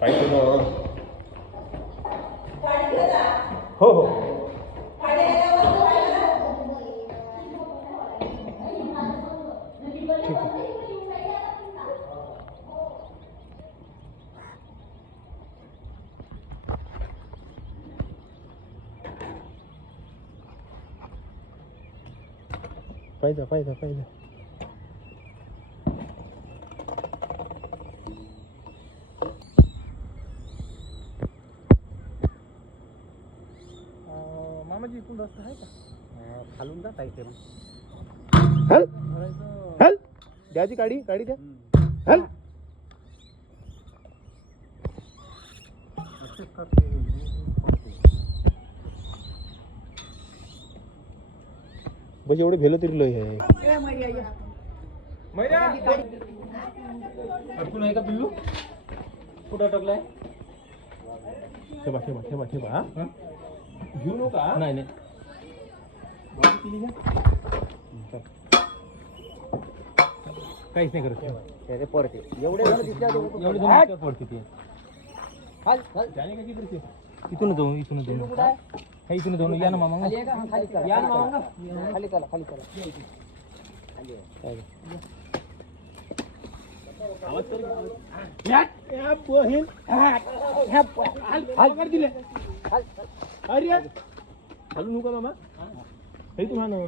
पाहिजे ना. हो हो ठीक आहे. पाहिजे पाहिजे पाहिजे. मामाजी इकडून रस्ता आहे का? खालून जात आहे ते मग. हल हल द्याची गाडी गाडी द्या. हल बस एवढे भेलो तरी लय आहे. अडकून आहे का पिल्लू? कुठं अटकलाय? ठेवा ठेवा ठेवा ठेवा. हा घेऊ नका. नाही नाही काहीच नाही करत. त्याचे पडते एवढे एवढे पडते ते. इथून जाऊ इथून जाऊ इथून जाऊन या ना मामा. या ना मामा. खाली चला खाली चला. हलू नका मामा. हे तुम्हाला हे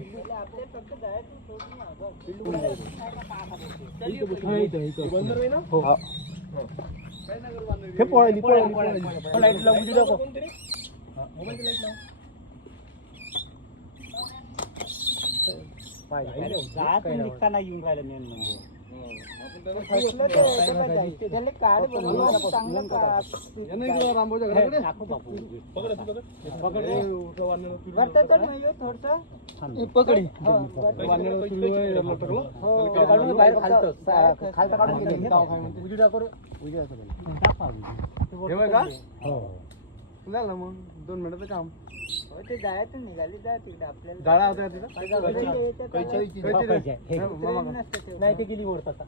पळली पळली लाईट लावून दिली दाखव. मोबाईल लाईट लाव. पाहिजे निघताना येऊन राहिलं मेन म्हणजे. मग 2 मिनिटाचं काम. ते जायचं निघाली जा तिकडे आपल्याला जाळा होता तिथं. नाही ते गेली ओढतात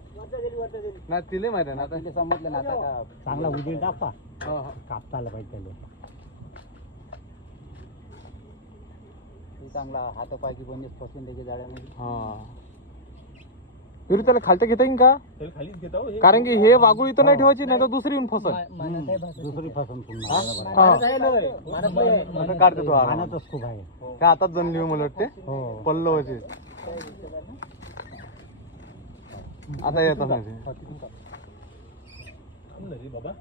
नाही तिले माहिती ना. आता समजलं ना. आता चांगला उजेड दाखवा. कापता आला पाहिजे त्याला. चांगला हातापायची बंदिश फसून त्याच्या जाळ्यामध्ये. तरी त्याला खालच्या घेता येईल का? कारण की हे वागुळी तर नाही ठेवायची, नाही तर दुसरी येऊन फसन. दुसरी फसन काढते तो रानातच खूप आहे. त्या आताच जणली मला वाटते. पल्लो व्हायचे आता येत नाही बाबा.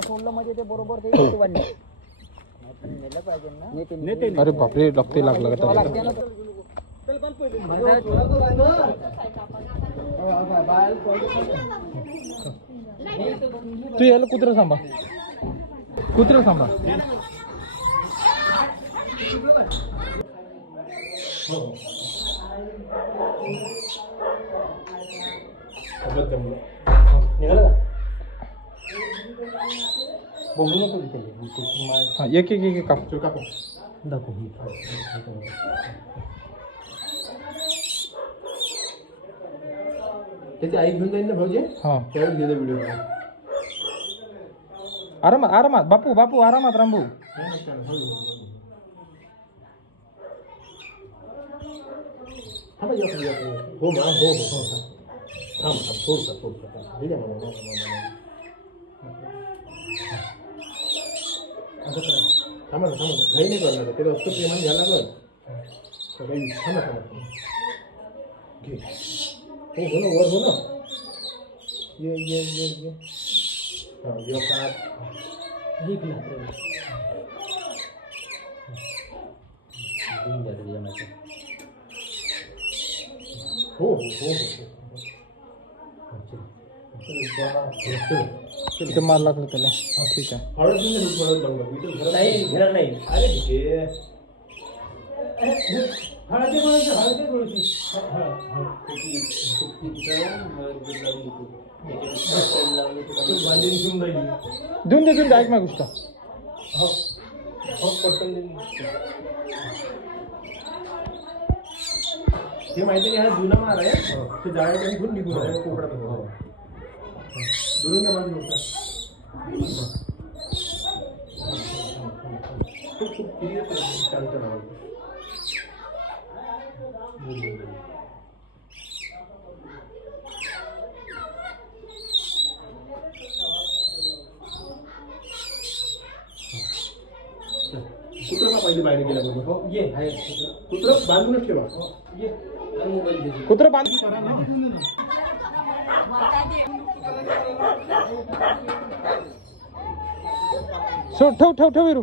सोडलं म्हणजे ते बरोबर ते अरे बापरे डॉक्टर लागला का? तू याला कुत्रा सांभाळ. कुत्रा सांभाळ. निघाला का? बोलू नको तिथे. एक एक एक कापू कापू दाखव. त्याची आई घेऊन जाईल ना भाऊजी. हा त्यावेळेस गेला व्हिडिओ. आरामात आरामात बापू बापू आरामात रामभाऊ. हो हो हो हो थांब थोडसा थोडसा थांबा ना थांबा. घाई नाही करणार. त्याला असतं प्रेमाने घ्यायला लागल. थांबा थांबा घे. हो हो ना वर हो ना. ये हा, एक हात. हो हो हो हो. ते मार लागलं त्याला. ठीक आहे. हळद देऊन दे, हळद लावून दे. इथं घरात नाही, घरात नाही. अरे ठीक आहे. देऊन दे ऐक माझी गोष्ट. हे माहिती आहे, हा जुना माल आहे. ते जाळ्यात घेऊन निघून आहे कोकणात. दुरून घ्या माझी गोष्ट. खूप क्लिअर शांत राहावं. कुत्र का पाहिजे बाहेर गेल्याबरोबर. हो ये आहे कुत्र बांधूनच ठेवा. ये कुत्र बांध. सोड ठेव विरू.